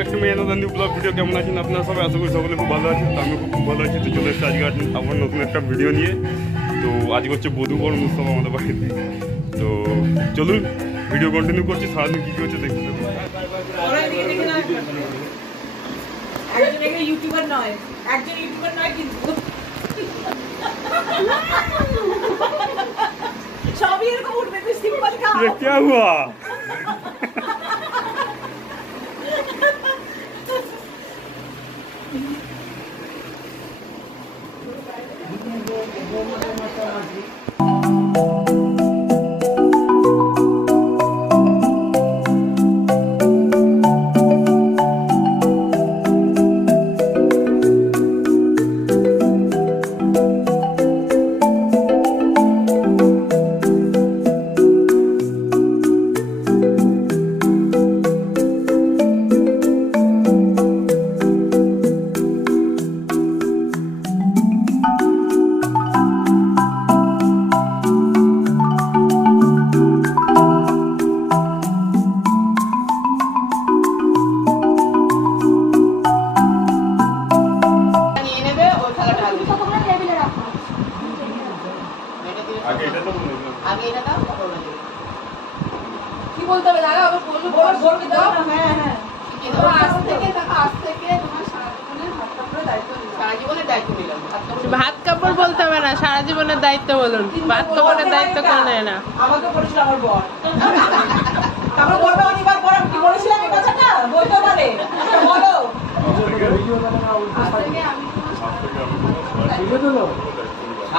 Back to my another new blog video. কেমন আছেন আপনারা সবাই? আশা করি সকলে খুব ভালো আছেন। আমি খুব ভালো আছি। তো চলে এসেছি আজকে আবার নতুন একটা ভিডিও নিয়ে। তো আজকে হচ্ছে বধূবরণ উৎসব আমাদের বাড়িতে। তো চলুন ভিডিও কন্টিনিউ করছি। সারাদিন কী কী হচ্ছে দেখতে দেবো। ইউটিউবার নয়, একজন ইউটিউবার নয় কিন্তু সবই এরকম উঠবে। তুই সিম্পল খাও। क्या हुआ? কি বলতে হবে দাদা? আবার বলবো বলবো দাও। হ্যাঁ হ্যাঁ, আজ থেকে তোমার সারা জীবনের দায়িত্ব নিলাম। ভাত কাপড় বলতে হবে না, সারা জীবনের দায়িত্ব বলুন। ভাত কাপড়ের দায়িত্ব কেন নেয় না? আমাকে বলেছিল আমার বর। তারপর বলবে অনিবার বর কি বলেছিলাম এই কথাটা বলতে পারে। বলো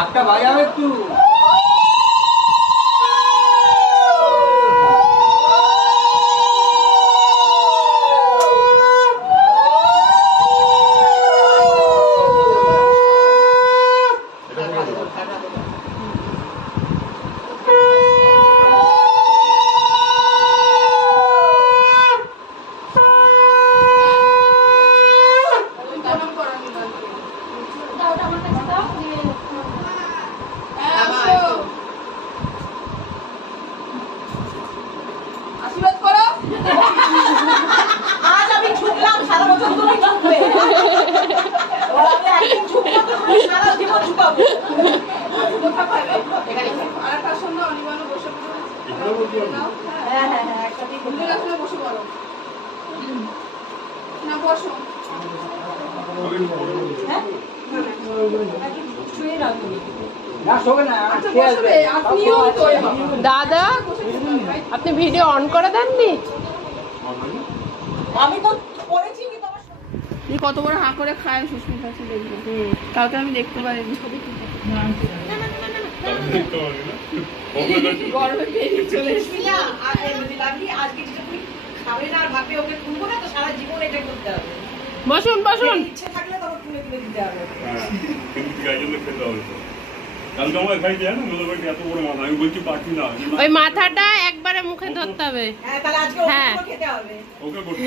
একটা ভাই হবে একটু আজ আমি ঝুঁকলাম, সারা বছর তুমি ঝুঁকবে। ওরা একদিন ঝুঁকবো তো সারা জীবন ঝুঁকাবো। আরেকটার সঙ্গে অনিবার্য বসে হ্যাঁ হ্যাঁ হ্যাঁ একসাথে বসে পড়ো না, বসো। হ্যাঁ শুয়ে রাখো দাদা, আপনি ভিডিও অন করে দেননি? আমি তো করেছি কি তোমার কত বড় হাঁ করে খায় সুস্মিতা আছে দেখবো। কাউকে আমি দেখতে পারিনি। গরমে পেরিয়ে চলে সুস্মিতা আর লাভলি আজকে যেটা তুমি খাবে না আর ভাববে ওকে তুলবো না, তো সারা জীবন এটা করতে হবে। বসুন বসুন। ইচ্ছে থাকলে তখন তুলে তুলে দিতে হবে। হ্যাঁ, কিন্তু গাইজন্য খেতে হবে তো। কালকে আমার খাইতে জানো মোটামুটি এত বড় মাথা, আমি বলছি পারছি না। ওই মাথাটা একবারে মুখে ধরতে হবে। হ্যাঁ তাহলে আজকে হ্যাঁ। ওকে খেতে হবে। ওকে করতে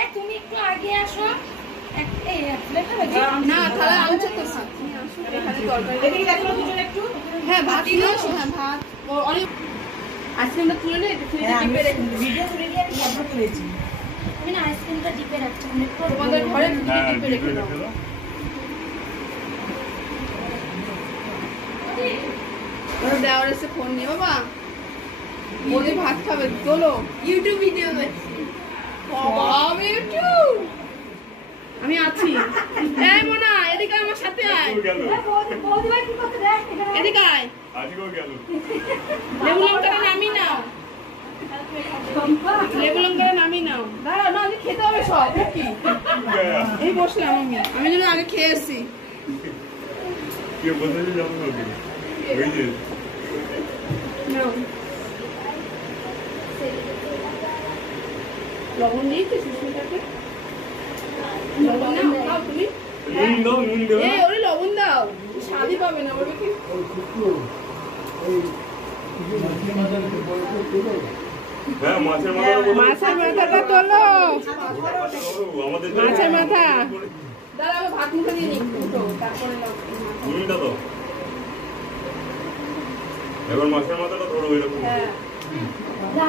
এ তুমি একটু আগে আসো। এই দেখাবে না তাহলে আনছে তো এখানে তরকারি। এদিকে দেখো দুজন একটু। হ্যাঁ ভাত নিয়ে আসো। হ্যাঁ ভাত অনেক আইসক্রিমটা তুলে নে, ফ্রিজে ডিপে রেখে ভিডিও তুলে দিয়ে আমি সব তুলেছি। আমি না আইসক্রিমটা ডিপে রাখছি। তোমাদের ঘরে ফ্রিজে হ্যাঁ, ডিপে রেখে দাও। ওরা দেওয়ার এসে ফোন নিয়ে বাবা বলি ভাত খাবে তোলো। ইউটিউব ভিডিও দেখছি। বাবা ইউটিউব আমি আছি। এই মোনা এদিকে আমার সাথে আয়। বৌদি ভাই কি করতে দেখ এখানে। এদিকে আয়। আজকেও গেল। লেবু লঙ্কাটা নামি নাও। লেবু লঙ্কাটা নামি নাও। দাঁড়া না, আমি খেতে হবে সব কি। এই বসলাম আমি যেন আগে খেয়ে এসছি। কি বলতে যাবো না কি? ওই যে নাও লবণ দিয়েছি সুস্মিতাকে। লবণ নাও, খাও তুমি। নুন দাও। এই ওরে লবণ দাও, স্বাদই পাবে না বলবে কি। হ্যাঁ, মাছের মাথাটা তোলো। মাছের মাথা। দাঁড়া আমি ভাত মুখে দিয়ে নিই তারপরে নুনটা দাও। এবার মাছের মাথাটা ধরো এরকম। হ্যাঁ না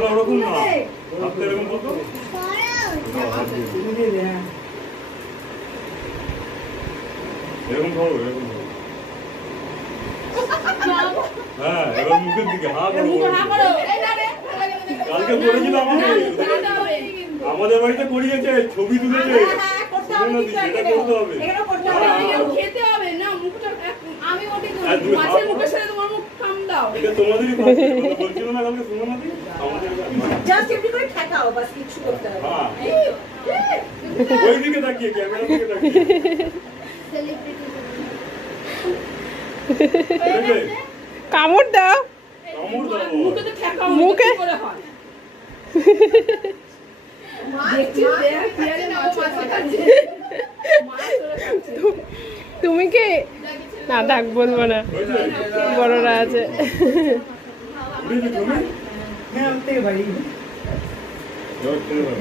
না ওরকম না, হাতটা এরকম বলতো, এরকম ধরো, এরকম ধরো। হ্যাঁ এবার মুখের দিকে হা করো। কালকে করেছিল আমাদের বাড়িতে করিয়েছে, ছবি তুলেছে, সেটা করতে হবে। খেতে হবে না মুখটা, আমি ওটি মাছের মুখের সাথে তোমার মুখ কাম দাও। এটা তোমাদেরই বলছিল না কালকে, শুনো না আমাদের জাস্ট এমনি করে ঠেকাও, বাস কিছু করতে হবে। হ্যাঁ ওই দিকে তাকিয়ে, ক্যামেরা দিকে তাকিয়ে। কামড় দাও, কামড় দাও। মুখে তো ঠেকাও, মুখে কি করে হয়? তুমি কি না ডাক বলবো না, বড়রা আছে। বুঝলি তুমি? হ্যাঁ ওতে বাড়ি ধরতে পারো।